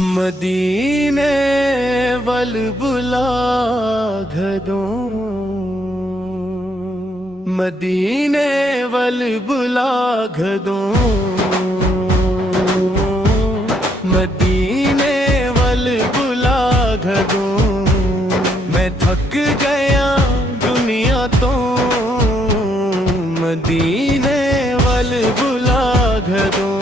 मदीने वल बुला घदों, मदीने वल बुला घदों, मदीने वल बुला घदों। मैं थक गया दुनिया तो, मदीने वल बुला घदों।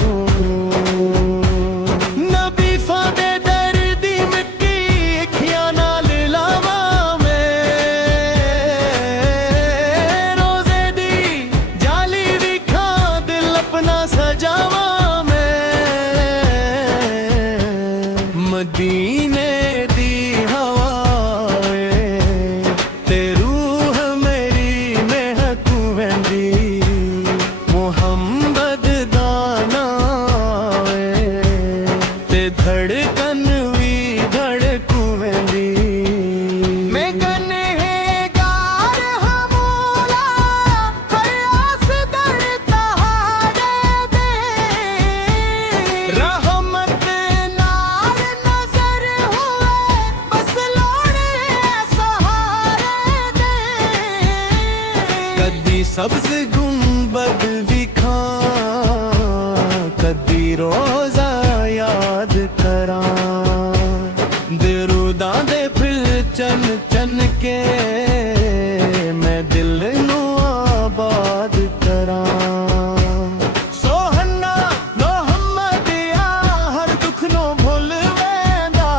मदीने दी हवाए ते रूह मेरी महक वेंदी, मुहम्मद दा नाम ते धड़कन भी धड़क वेंदी। मैं गनहगार हमूला प्रयास दरता दे रहमत कदी सब्ज गुंबद विखा, कदी रोजा याद करा, दिरुदा दे फिर चन चन के मैं दिल नू आबाद करा। सोहना मोहम्मद या हर दुख नो भुल वेंदा,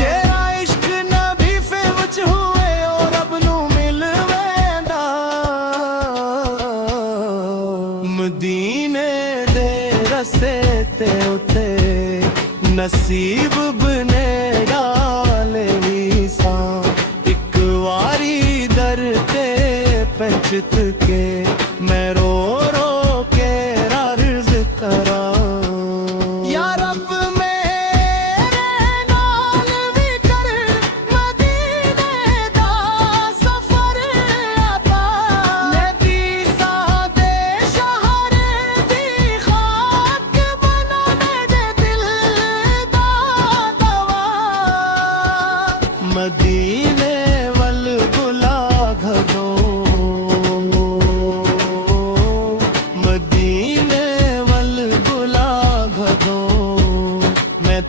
जेरा इश्क नबी फे विच हुए और रब नू मिल वेंदा। मदीने दे रस्ते ते उते नसीब बने डाले वी सा, एक वारी दर ते पंचत के मैं रो रो के अर्ज करा। या रब मेरे नाल भी कर मदीने दा सफर अता, नबी सादे शहर दी खाक बना मेरे दिल दा दवा। मदीने वल बुला घदों, मदीने वल बुला घदों। मैं